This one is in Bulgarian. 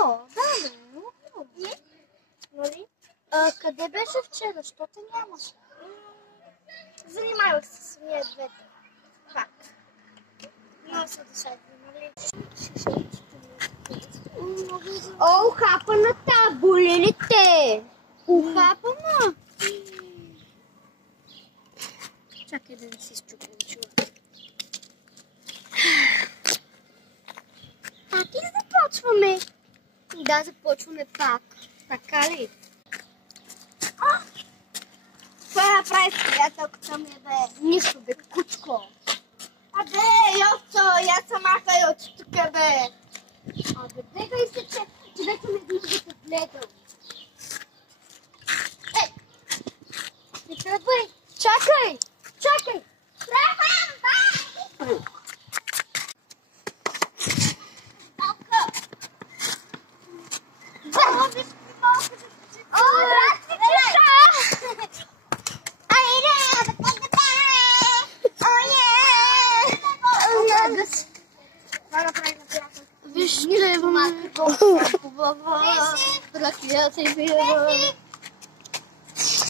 О, да, бе. Нали? Къде беше вчера? Защо те нямаше? Занимавах се с ние двете. Пак. Много са душата, нали? О, ухапаната! Боли ли те? Ухапана? Чакай да не си счупим чува. Пак ли започваме? Да, започваме пак. Така ли? Това направи с приятелката ми, бе. Нищо, бе, кучко. Абе, Йовчо, я самаха и от тук, бе. Абе, гледай се, че вече не вижда да се гледал. Не тръгвай! Чакай! Чакай! Тръгвам, бе! О, здрасти, чуша! Айде, да къдете! Ое! Това направи на приятелка. Виж, че е малко хубава. Ръквията и бива.